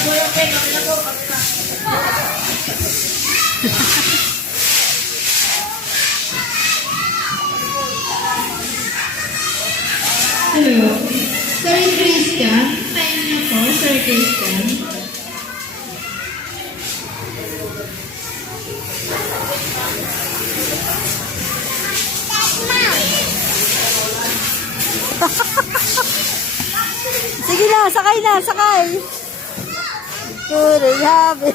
Hello. Sir Christian. Time niyo po, Sir Christian. Sige na, sakay na, sakay. Puro yabi.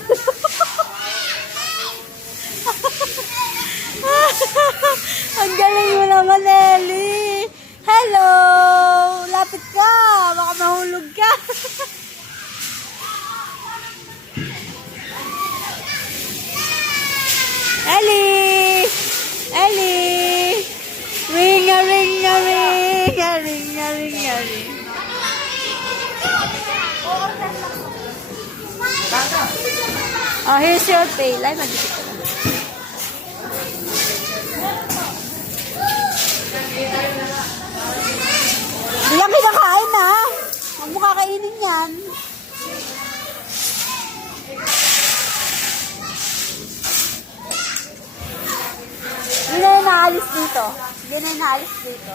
Ang galing mo naman, Ellie. Hello! Lapit ka. Baka mahulog ka. Ellie! Ellie! Ring-a-ring-a-ring-a-ring-a-ring-a-ring. Oh, here's your pay. Ay, magigit ko lang. Hindi yan kinakain, ha? Huwag mo kakainin yan. Hindi na yung naalis dito. Hindi na yung naalis dito.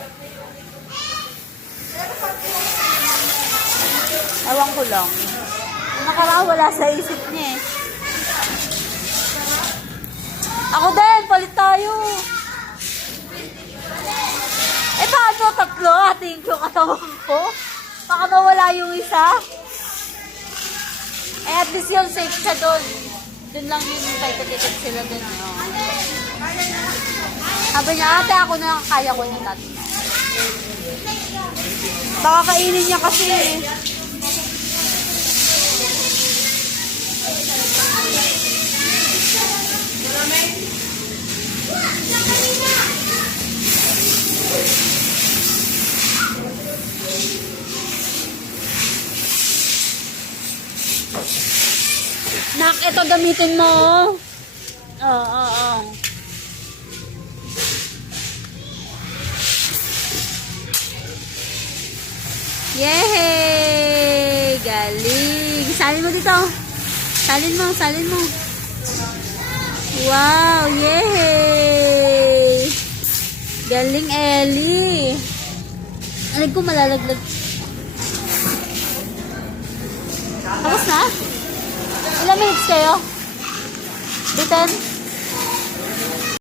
Ewan ko lang. Nakakawala sa isip niya eh. Ako din, palit tayo. Eh, paano tatlo? Ating yung katawan ko. Baka mawala yung isa. Eh, at least yung safe siya doon. Doon lang yun, tight sila doon. Oh. Sabi niya, ate, ako na kaya ko yung tatlo. Baka kainin niya kasi eh. Nak, ito gamitin mo. Oo. Yehey! Galing! Salin mo dito. Salin mo. Wow! Yehey! Galing, Ellie! Alam ko malalaglag. Tapos na? Ilang minutes kayo? Bitin?